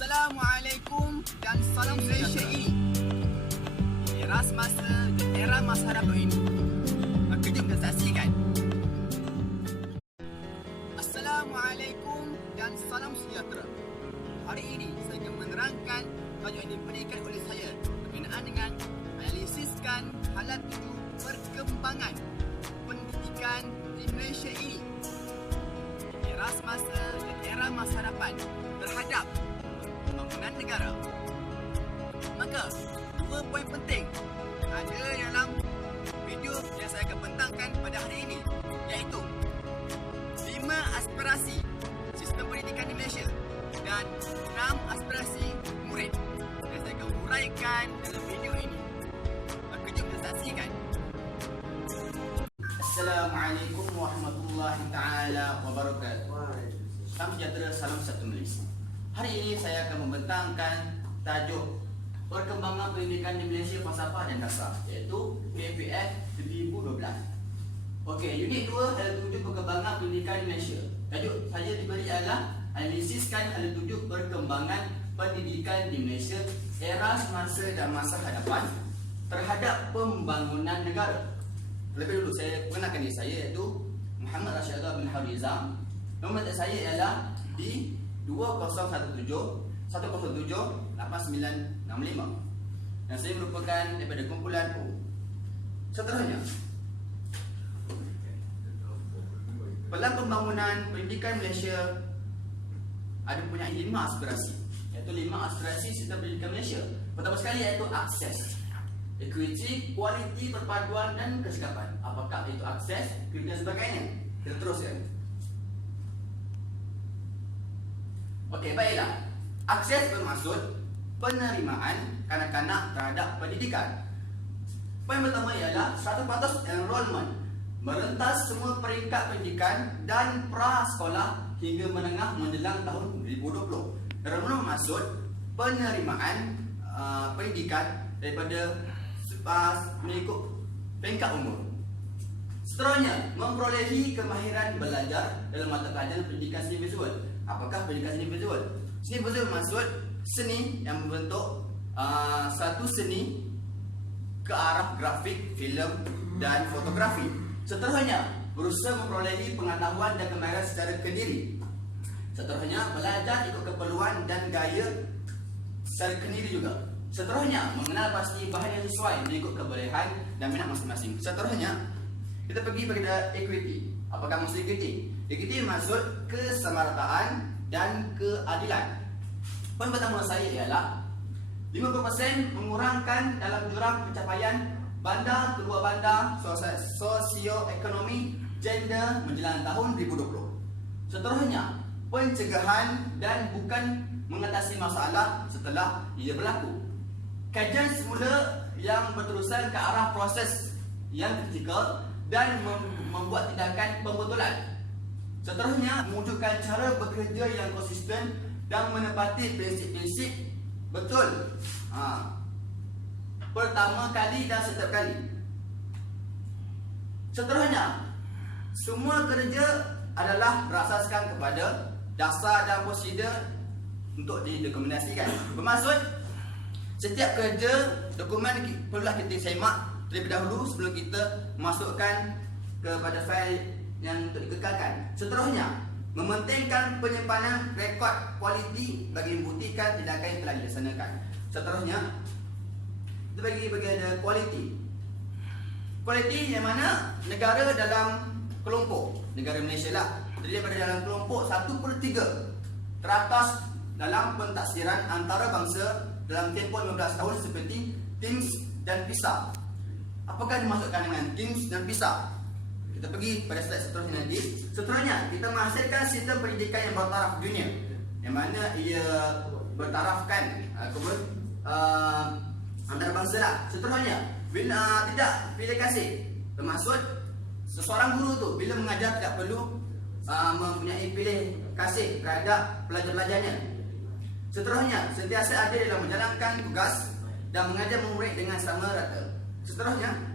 Assalamualaikum dan salam Malaysia ini. Era semasa dan era masa hadapan ini. Kejap dan saksikan. Assalamualaikum dan salam sejahtera. Hari ini saya akan menerangkan tajuk yang diberikan oleh saya berkenaan dengan analisiskan halat tuju perkembangan pendidikan di Malaysia ini. Era semasa dan era masa hadapan terhadap pembangunan negara. Maka, dua poin penting ada dalam video yang saya akan bentangkan pada hari ini, iaitu 5 aspirasi sistem pendidikan di Malaysia dan 6 aspirasi murid yang saya akan huraikan dalam video ini. Kejap dan saksikan. Assalamualaikum warahmatullahi taala wabarakatuh. Salam sejahtera, salam satu Malaysia. Hari ini saya akan membentangkan tajuk perkembangan pendidikan di Malaysia falsafah dan dasar, iaitu PPF 2012. Okey, unit 2 halat tuju perkembangan pendidikan di Malaysia. Tajuk saya diberi adalah analisiskan halat tuju perkembangan pendidikan di Malaysia era semasa dan masa hadapan terhadap pembangunan negara. Terlebih dulu saya perkenalkan diri saya, iaitu Muhammad Rashid bin Hawizam. Nombor telefon saya ialah di 2017 107 8965 dan saya merupakan daripada kumpulan O. Seterusnya, Pelan Pembangunan Pendidikan Malaysia ada punya 5 aspirasi, iaitu 5 aspirasi sistem pendidikan Malaysia. Pertama sekali iaitu akses, equity, kualiti, perpaduan dan kesikapan. Apakah itu akses, equity dan sebagainya? Kita teruskan. Okey, baiklah. Akses bermaksud penerimaan kanak-kanak terhadap pendidikan. Poin pertama ialah 100% enrollment, merentas semua peringkat pendidikan dan prasekolah hingga menengah menjelang tahun 2020. Enrollment bermaksud penerimaan pendidikan daripada mengikut peringkat umur. Seterusnya, memperolehi kemahiran belajar dalam mata pelajaran pendidikan seni visual. Apakah pendidikan seni visual? Seni visual bermaksud seni yang membentuk satu seni ke arah grafik, filem dan fotografi. Seterusnya, berusaha memperolehi pengetahuan dan kemahiran secara kendiri. Seterusnya, belajar ikut keperluan dan gaya secara kendiri juga. Seterusnya, mengenal pasti bahan yang sesuai mengikut kebolehan dan minat masing-masing. Seterusnya, kita pergi pada equity. Apakah maksud equity? Equity maksud kesamarataan dan keadilan. Poin pertama saya ialah 50% mengurangkan dalam jurang pencapaian bandar kedua bandar sosioekonomi gender menjelang tahun 2020. Seterusnya, pencegahan dan bukan mengatasi masalah setelah ia berlaku. Kajian semula yang berterusan ke arah proses yang kritikal dan membuat tindakan pembetulan. Seterusnya, mewujudkan cara bekerja yang konsisten dan menepati prinsip-prinsip betul pertama kali dan setiap kali. Seterusnya, semua kerja adalah berasaskan kepada dasar dan prosedur untuk didokumentasikan. Bermaksud, setiap kerja dokumen perlulah kita semak terlebih dahulu sebelum kita masukkan kepada fail yang untuk dikekalkan. Seterusnya, mementingkan penyimpanan rekod kualiti bagi membuktikan tindakan yang telah dilaksanakan. Seterusnya, kita bagi ada kualiti. Kualiti yang mana negara dalam kelompok, negara Malaysia lah, terdiri daripada dalam kelompok 1/3 teratas dalam pentaksiran antarabangsa dalam tempoh 15 tahun seperti TIMSS dan PISA. Apakah dimaksudkan dengan TIMSS dan PISA? Kita pergi pada slide seterusnya nanti. Seterusnya, kita menghasilkan sistem pendidikan yang bertaraf dunia, yang mana ia bertarafkan antarabangsa lah. Seterusnya, bila tidak pilih kasih, bermaksud seseorang guru tu bila mengajar tidak perlu mempunyai pilih kasih terhadap pelajar-pelajarnya. Seterusnya, sentiasa adil dalam menjalankan tugas dan mengajar murid dengan sama rata. Seterusnya,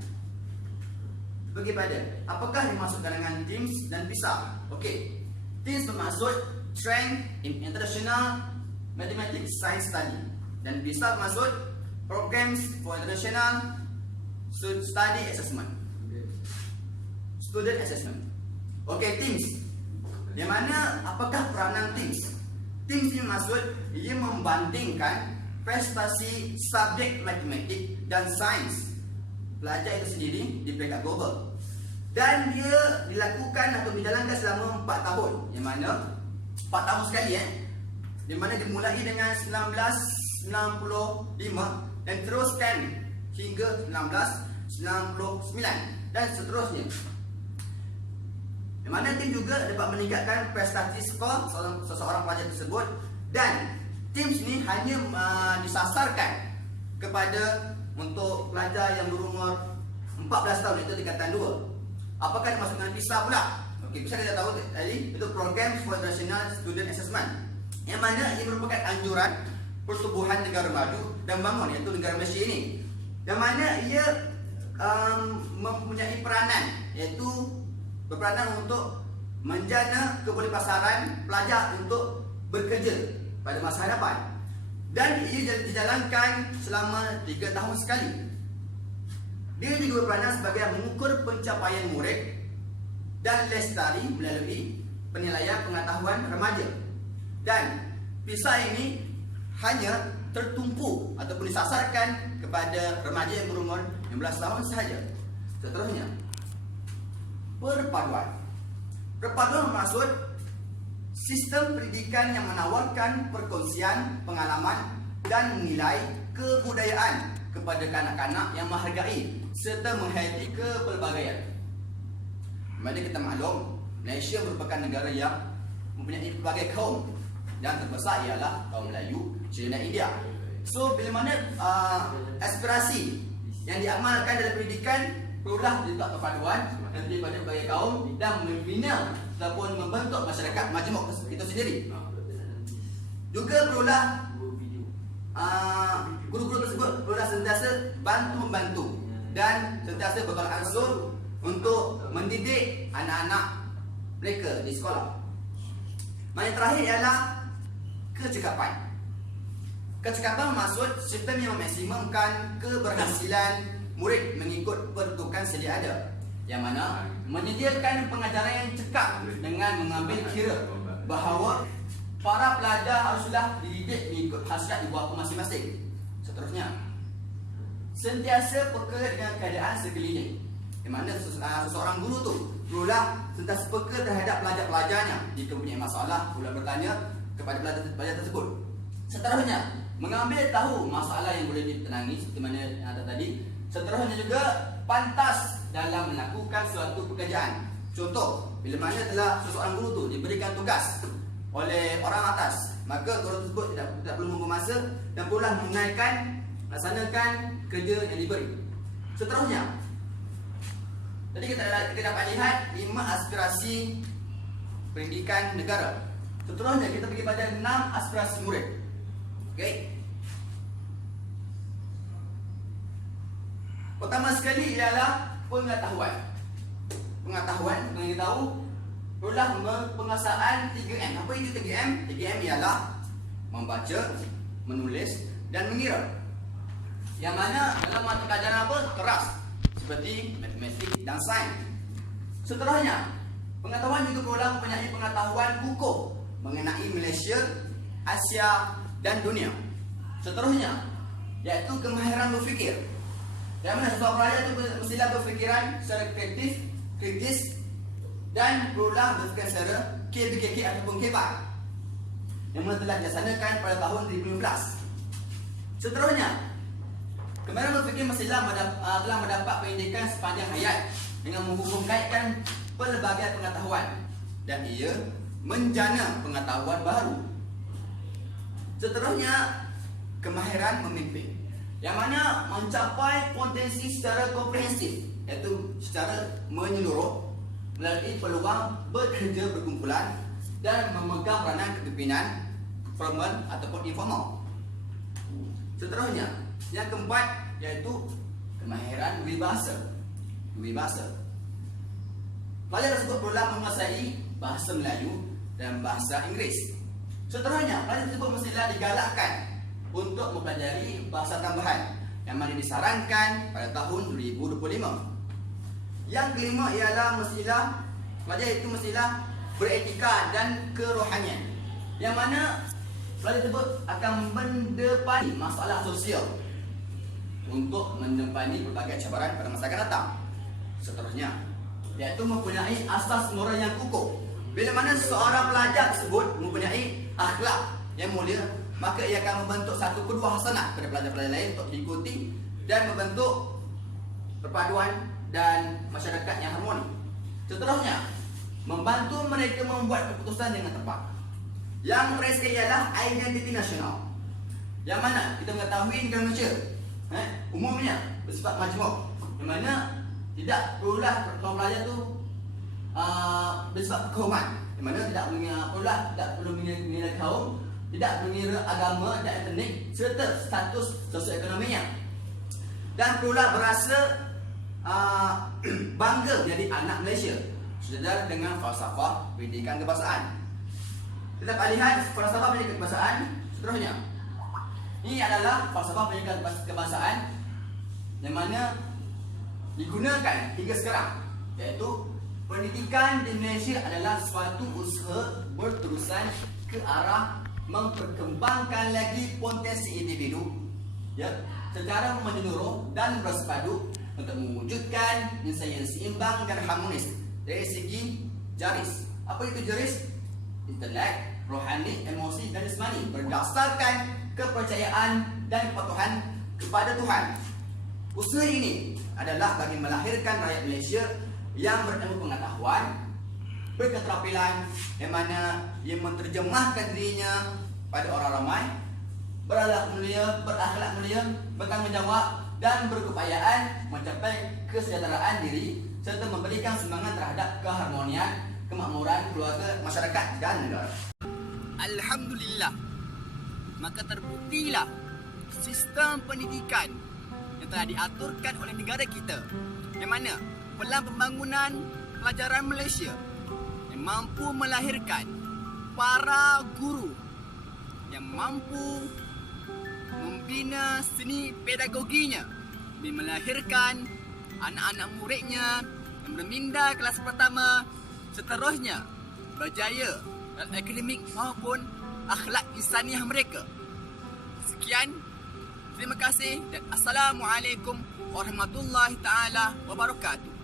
bagi pada apakah dimaksudkan dengan TIMSS dan PISA? Okey, TIMSS bermaksud Strength in International Mathematics Science Study. Dan bisa maksud Programs for International Study Assessment, Student Assessment. Okey, teams. Yang mana apakah peranan teams? Teams ini maksud ia membandingkan prestasi subjek matematik dan sains pelajar itu sendiri di peringkat global. Dan dia dilakukan atau dijalankan selama 4 tahun. Yang mana 4 tahun sekali di mana dimulai dengan 1995 dan teruskan hingga 1999 dan seterusnya. Di mana tim juga dapat meningkatkan prestasi skor seseorang pelajar tersebut, dan tim ini hanya disasarkan kepada untuk pelajar yang berumur 14 tahun, itu tingkatan 2. Apakah dimasukkan PISA pula? Okey, PISA kita tahu tadi itu Program for International Student Assessment, yang mana ia merupakan anjuran pertubuhan negara maju dan bangun, iaitu negara Malaysia ini, yang mana ia mempunyai peranan, iaitu berperanan untuk menjana kebolehpasaran pelajar untuk bekerja pada masa hadapan, dan ia dijalankan selama 3 tahun sekali. Dia juga berperanan sebagai mengukur pencapaian murid dan lestari melalui penilaian pengetahuan remaja. Dan PISA ini hanya tertumpu ataupun disasarkan kepada remaja yang berumur 16 tahun sahaja. Seterusnya, perpaduan. Perpaduan bermaksud sistem pendidikan yang menawarkan perkongsian pengalaman dan nilai kebudayaan kepada kanak-kanak yang menghargai serta menghayati kepelbagaian. Mana kita maklum, Malaysia merupakan negara yang mempunyai pelbagai kaum, dan terbesar ialah kaum Melayu, Cina dan India. So bila mana aspirasi yang diamalkan dalam pendidikan perlulah dibuat perpaduan daripada berbagai kaum dan membina ataupun membentuk masyarakat majmuk itu sendiri. Juga perlulah guru-guru tersebut perlulah sentiasa bantu-membantu dan sentiasa bertolak ansur untuk mendidik anak-anak mereka di sekolah. Yang terakhir ialah kecekapan. Kecekapan maksud sistem yang memaksimumkan keberhasilan murid mengikut peruntukan sedia ada, yang mana menyediakan pengajaran yang cekap dengan mengambil kira bahawa para pelajar haruslah dididik mengikut hasrat ibu bapa masing-masing. Seterusnya, sentiasa peka dengan keadaan sekeliling, di mana seseorang guru tu perlulah sentiasa peka terhadap pelajar-pelajarnya. Jika punya masalah, perlulah bertanya kepada pelajar tersebut. Seterusnya, mengambil tahu masalah yang boleh ditenangi seperti mana yang ada tadi. Seterusnya juga pantas dalam melakukan suatu pekerjaan. Contoh, bila mana telah seseorang guru tu diberikan tugas oleh orang atas, maka guru tersebut tidak perlu membuang masa dan perlulah melaksanakan kerja yang diberi. Seterusnya, tadi kita dapat lihat 5 aspirasi pendidikan negara. Seterusnya kita pergi pada 6 aspirasi murid. Okey. Pertama sekali ialah pengetahuan. Pengetahuan, kita tahu perlulah penguasaan 3M. Apa itu 3M? 3M ialah membaca, menulis dan mengira. Yang mana dalam mata pelajaran apa? Keras, seperti matematik dan sains. Seterusnya, pengetahuan juga perlulah mempunyai pengetahuan buku mengenai Malaysia, Asia dan dunia. Seterusnya, iaitu kemahiran berfikir. Yang mana seseorang pelajar itu mestilah berfikiran secara kritis dan perlulah berfikir secara KBKK ataupun KBAI, yang mana telah dilaksanakan pada tahun 2015. Seterusnya, kemahiran berfikir mestilah telah mendapat pendidikan sepanjang hayat dengan menghubungkan pelbagai pengetahuan, dan ia menjana pengetahuan baru. Seterusnya, kemahiran memimpin, yang mana mencapai potensi secara komprehensif, iaitu secara menyeluruh melalui peluang bekerja berkumpulan dan memegang peranan kepimpinan formal ataupun informal. Seterusnya, yang keempat iaitu kemahiran berbahasa. Pelajar tersebut perlulah menguasai bahasa Melayu dan bahasa Inggeris. Seterusnya, pelajar tersebut mestilah digalakkan untuk mempelajari bahasa tambahan yang mana disarankan pada tahun 2025. Yang kelima ialah pelajar itu mestilah beretika dan kerohanian, yang mana pelajar tersebut akan mendepani masalah sosial untuk mendepani berbagai cabaran pada masa akan datang. Seterusnya, iaitu mempunyai asas moral yang kukuh. Bila mana seorang pelajar tersebut mempunyai akhlak yang mulia, maka ia akan membentuk satu kedua hasanah pada pelajar-pelajar lain untuk diikuti dan membentuk perpaduan dan masyarakat yang harmoni. Seterusnya, membantu mereka membuat keputusan dengan tepat. Yang terakhir sekali ialah identiti nasional, yang mana kita mengetahui negara Malaysia umumnya bersifat majmuk, yang mana tidak perlulah pelajar tu bersifat kekauman, yang mana tidak perlu mengira kaum, tidak mengira agama dan etnik serta status sosioekonominya, dan perlulah berasa bangga menjadi anak Malaysia sejajar dengan falsafah pendidikan kebangsaan. Kita akan lihat falsafah pendidikan kebangsaan seterusnya. Ini adalah falsafah pendidikan kebangsaan yang mana digunakan hingga sekarang, iaitu pendidikan di Malaysia adalah suatu usaha berterusan ke arah memperkembangkan lagi potensi individu secara menyeluruh dan bersepadu untuk mewujudkan insan yang seimbang dan harmonis dari segi jaris. Apa itu jaris? Intelek, rohani, emosi dan jasmani berdasarkan kepercayaan dan kepatuhan kepada Tuhan. Usaha ini adalah bagi melahirkan rakyat Malaysia yang berilmu pengetahuan, berketerampilan, yang mana ia menerjemahkan dirinya pada orang ramai, berakhlak mulia, bertanggungjawab dan berkeupayaan mencapai kesejahteraan diri serta memberikan sumbangan terhadap keharmonian, kemakmuran keluarga, masyarakat dan negara. Alhamdulillah, maka terbuktilah sistem pendidikan yang telah diaturkan oleh negara kita, yang mana Pelan Pembangunan Pelajaran Malaysia yang mampu melahirkan para guru yang mampu membina seni pedagoginya, dan melahirkan anak-anak muridnya yang berminda kelas pertama, seterusnya berjaya dalam akademik maupun akhlak insaniah mereka. Sekian, terima kasih dan Assalamualaikum warahmatullahi taala wabarakatuh.